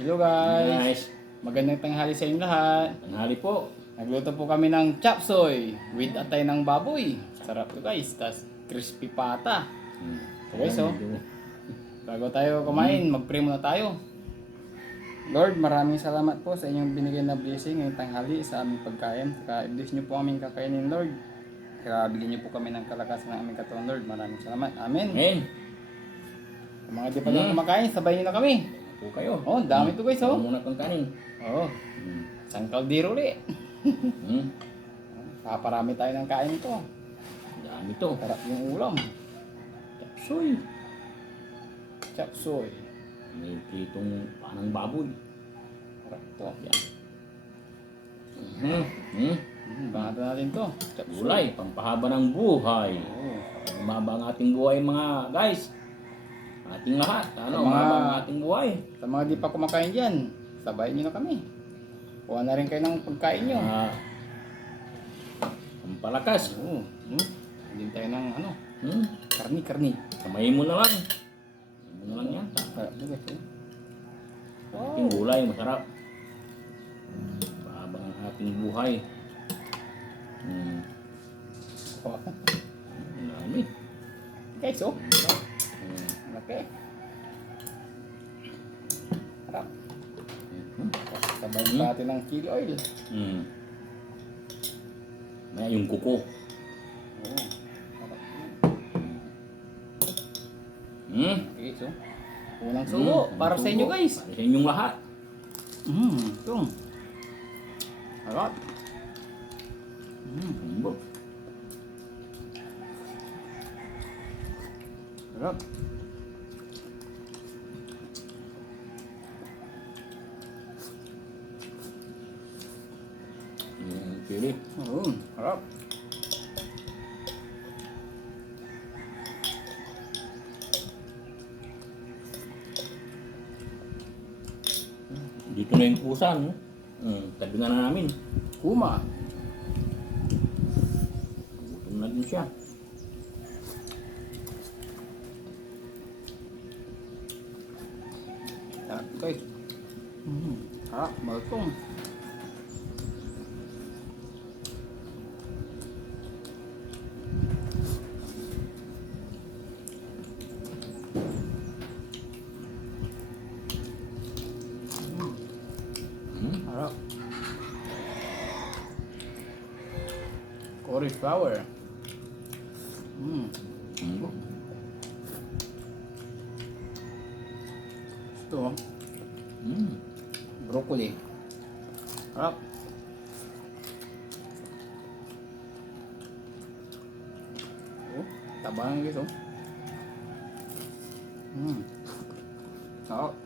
Hello guys! Nice. Magandang tanghali sa inyong lahat. Tanghali po. Nagluto po kami ng chop suey with atay ng baboy. Sarap to guys. Tas crispy pata. So guys, bago tayo kumain, mag-pray muna tayo. Lord, maraming salamat po sa inyong binigay na blessing ngayong tanghali sa aming pagkain. Saka i-bless niyo po aming kakainin, Lord. Kaya bigyan niyo po kami ng kalakasan ng aming katawan, Lord. Maraming salamat. Amen. Amen. Kung mga di pa doon kumakain, sabay niyo na kami. Po kayo. Oh, dami to guys, oh. Muna kang kanin. Oh, isang kaldero ulit. Paparami tayo ng kain to. Dami to. Sarap yung ulam. Tapsoy. Chop suey. May pritong panang baboy. Sarap to. Yan. Bangatan natin to. Chop suey. Gulay, pampahaba ng buhay. Oh. Umaba ang ating buhay mga guys. Ating lahat. Ano, umaba ang ating buhay. Sa mga di pa kumakain dyan, sabayin nyo na kami. Kuha na rin kayo ng pagkain nyo. Pampalakas. Oo. Hindi tayo ng ano, Hmm? karni. Kamay mo na lang. Kamay mo na lang yan. Sarap to guys. Oh. Ating gulay, masarap. Pahaba ang ating buhay. Oh. Ang dami. Guys, oh. Okay. Sarap. Sabayin pa natin ng chili oil. May yung kuko. Oo. Sarap. Okay, so. Unang subo. Para sa inyo guys. Para sa inyong lahat. Ito. Sarap. Lambot. Sarap. Pili. Oo. Sarap. Dito na yung pusa, no? Tabi na namin. Kuma. Gutom na din siya. Sarap guys. Sarap. Malutong. Sarap. Cauliflower. Ito. Broccoli. Sarap. Oh, taba ng guys, oh. Sarap.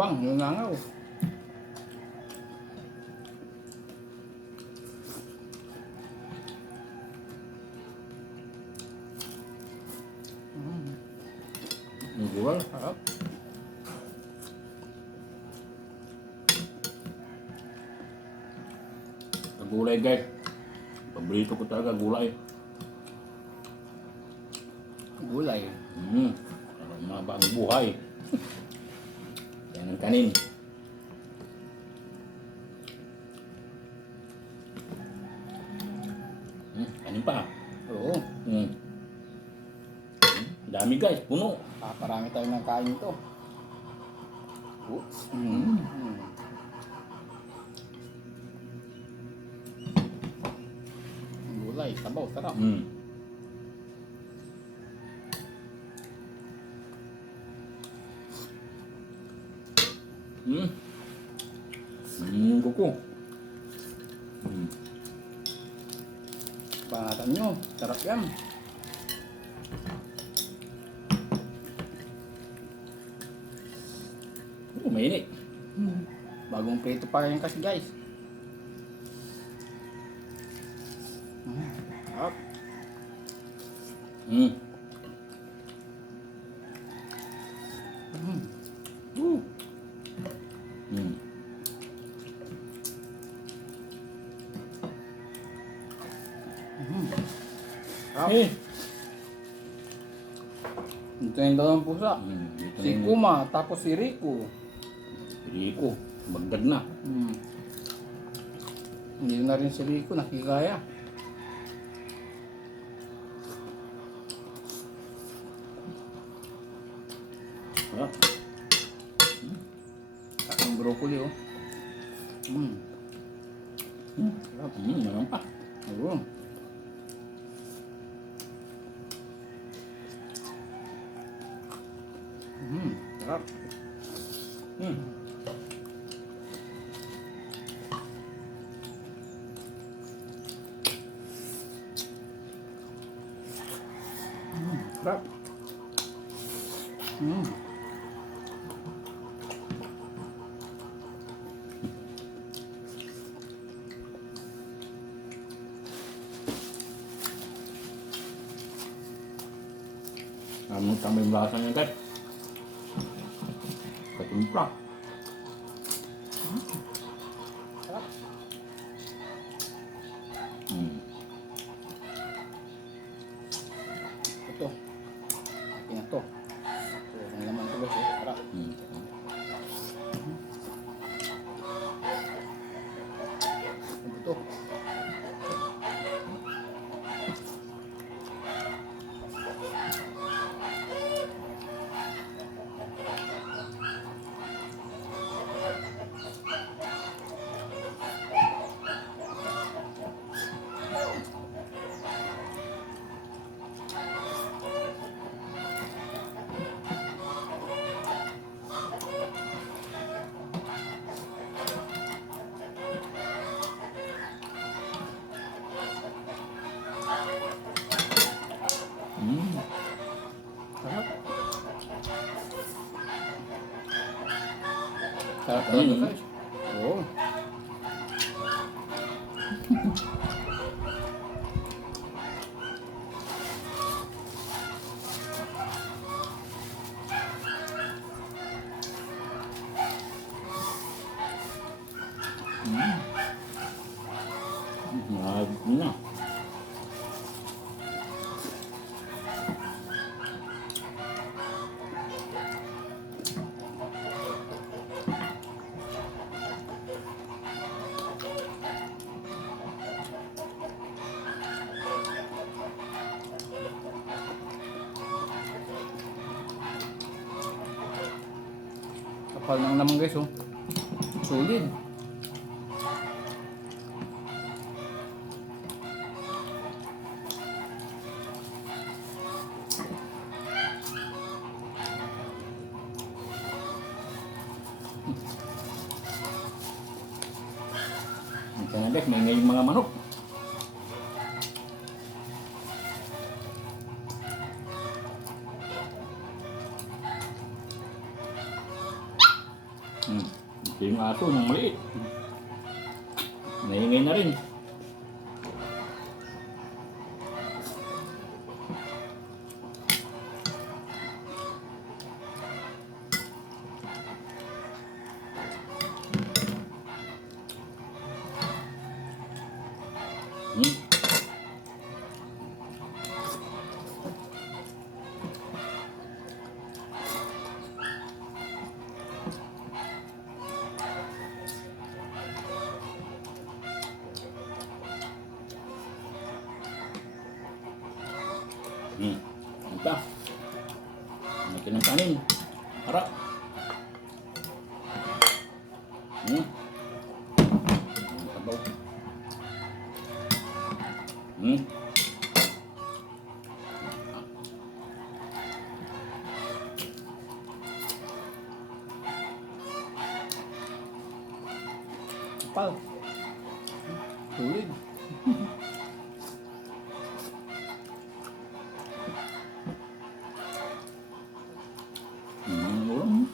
Bang, nangangaw. Ang gulay. Sarap. Ang gulay, guys. Paborito ko talaga gulay. Gulay. Para umaba ang buhay. Yan ang kanin. Kanin pa. Oo. Dami guys, puno. Paparami tayo ng kain ito. Oops. Gulay, sabaw, sarap. Kuko. Panatan nyo, sarap yan. Mainit. Bagong prito pa yan kasi guys. Sarap. Eh. Ito yung dalawang pusa. Dito Si na Kuma, tapos si Rico. Rico. Bagdad na. Hindi na rin si Rico nakikaya. Ah. Ang broccoli oh. Naman pa. Oo. Sarap. Sarap. Tama yung lasa niya, guys. Katimpla. Sarap. Ito. Akin na to. So, ang laman tulos eh. Sarap. Ito. Sarap. Sarap talaga guys. Oo. Na. Kapal ng naman guys oh. Solid. Ito na, guys. May ngayong mga manok. Ito yung aso ng maliit. Naingay na rin. Ito. Natin ang kanin. Harap. Sabaw. Kapal. Solid. Ulam.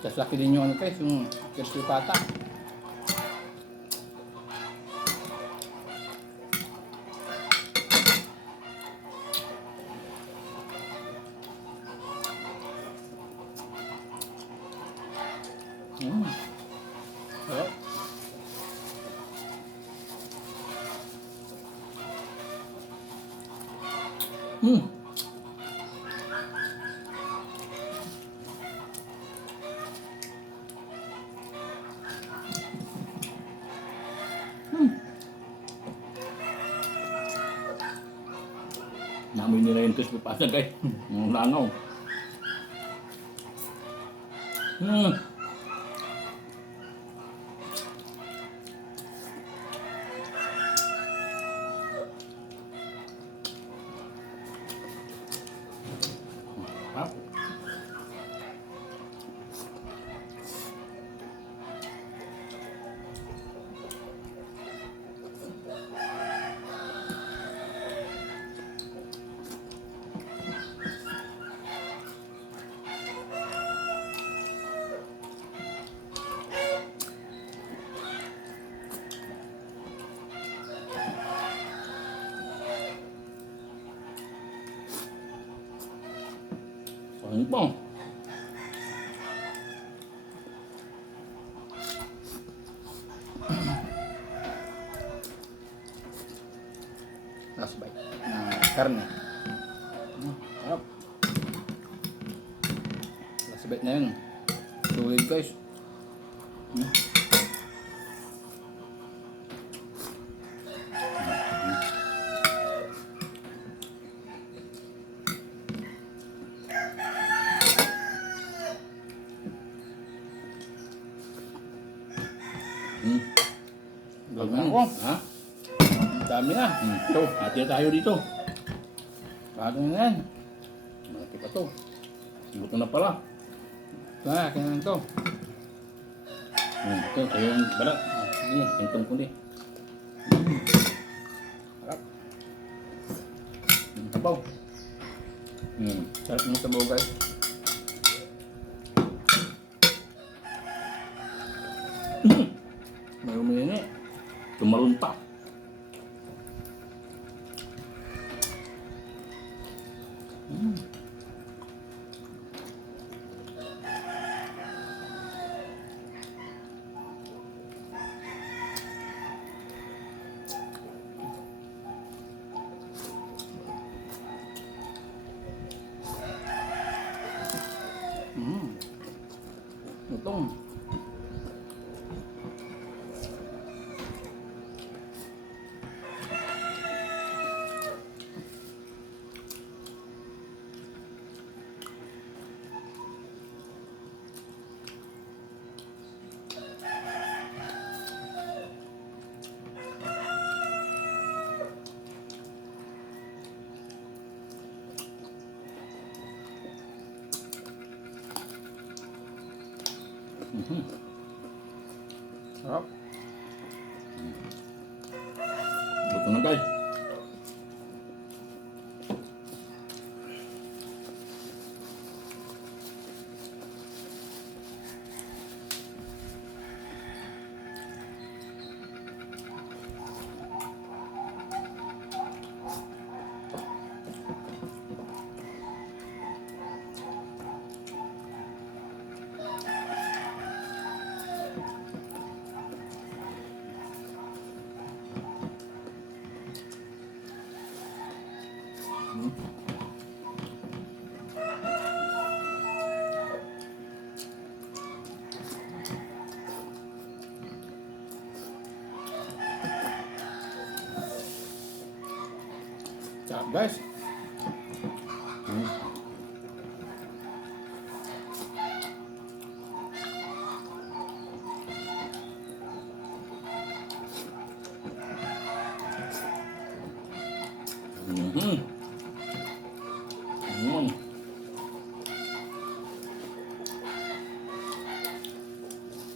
Just laki din yung ano guys, yung crispy pata. Sarap. Amoy nila yung crispy pata guys. Ang langaw. Ha? Ang bang. Last bite na karne. Sarap. Last bite na yun. Sulit guys. Gagawin Ako. Ha? Dami na. Ito, hati na tayo dito. Bago na yan. Malaki pa to. Luto na pala. Ito na, akin na ito. Ito, tayo yung balat. Sige, tintong kundi. Sarap. Sabaw. Sarap ng sabaw guys. May umini. Tumalon pa. Lutong. Sarap. Luto na guys. Sarap guys.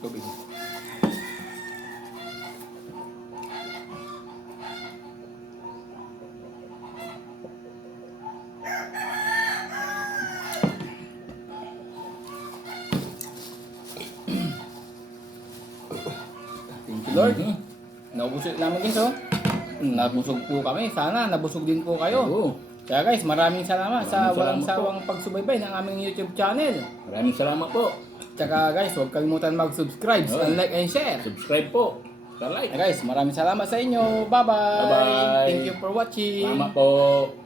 Tubig. Thank you Lord. Nabusog namin guys oh. Nabusog po kami. Sana nabusog din po kayo. Oo. Kaya guys, maraming salamat sa Maraming walang salamat sawang pagsubaybay ng aming YouTube channel. Maraming salamat po. Tsaka guys, huwag kalimutan mag-subscribe, Oo. and like and share. Subscribe po. Like. Guys, maraming salamat sa inyo. Bye-bye. Bye-bye. Thank you for watching. Salamat po.